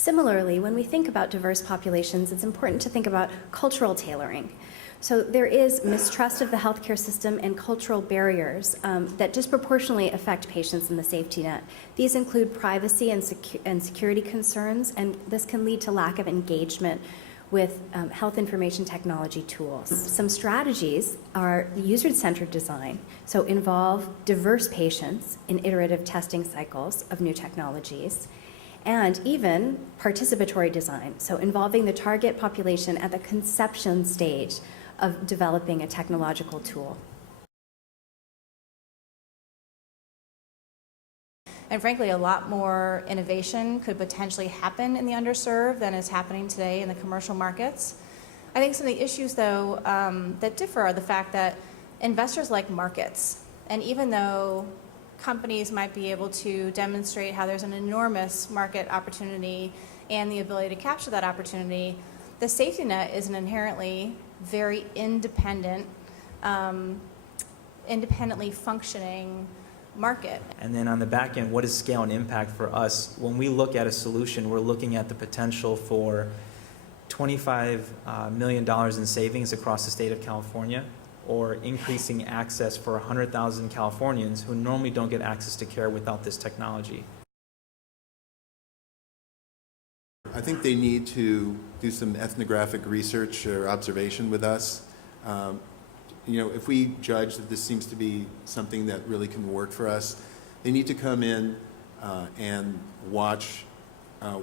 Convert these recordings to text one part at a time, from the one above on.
Similarly, when we think about diverse populations, it's important to think about cultural tailoring. So there is mistrust of the healthcare system and cultural barriers that disproportionately affect patients in the safety net. These include privacy and security concerns, and this can lead to lack of engagement with health information technology tools. Some strategies are user-centered design, so involve diverse patients in iterative testing cycles of new technologies, and even participatory design, so involving the target population at the conception stage of developing a technological tool. And frankly, a lot more innovation could potentially happen in the underserved than is happening today in the commercial markets. I think some of the issues, though, that differ are the fact that investors like markets. And even though companies might be able to demonstrate how there's an enormous market opportunity and the ability to capture that opportunity, the safety net is an inherently very independently functioning market. And then on the back end, what is scale and impact for us? When we look at a solution, we're looking at the potential for $25 million in savings across the state of California, or increasing access for 100,000 Californians who normally don't get access to care without this technology. I think they need to do some ethnographic research or observation with us. If we judge that this seems to be something that really can work for us, they need to come in and watch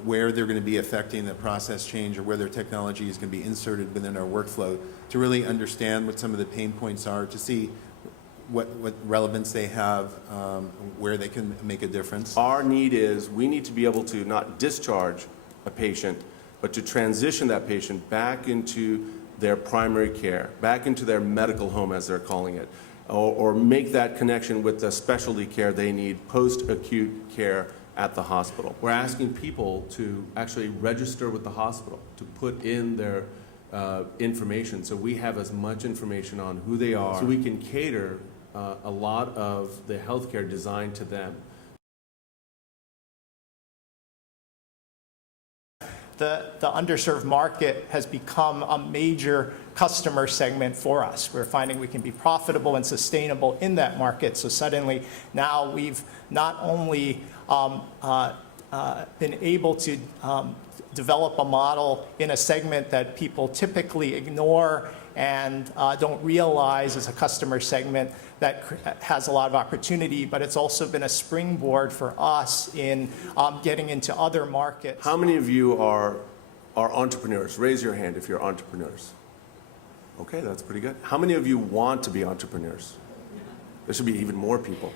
where they're going to be affecting the process change, or where their technology is going to be inserted within our workflow, to really understand what some of the pain points are, to see what relevance they have, where they can make a difference. Our need is, we need to be able to not discharge a patient, but to transition that patient back into their primary care, back into their medical home, as they're calling it, or make that connection with the specialty care they need, post-acute care at the hospital. We're asking people to actually register with the hospital, to put in their information, so we have as much information on who they are, so we can cater a lot of the healthcare designed to them. The underserved market has become a major customer segment for us. We're finding we can be profitable and sustainable in that market. So suddenly now we've not only been able to develop a model in a segment that people typically ignore and don't realize is a customer segment that has a lot of opportunity, but it's also been a springboard for us in getting into other markets. How many of you are entrepreneurs? Raise your hand if you're entrepreneurs. Okay, that's pretty good. How many of you want to be entrepreneurs? There should be even more people.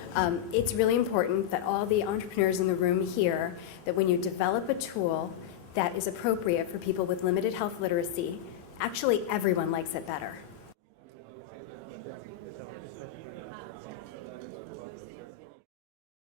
It's really important that all the entrepreneurs in the room hear that when you develop a tool that is appropriate for people with limited health literacy, actually everyone likes it better.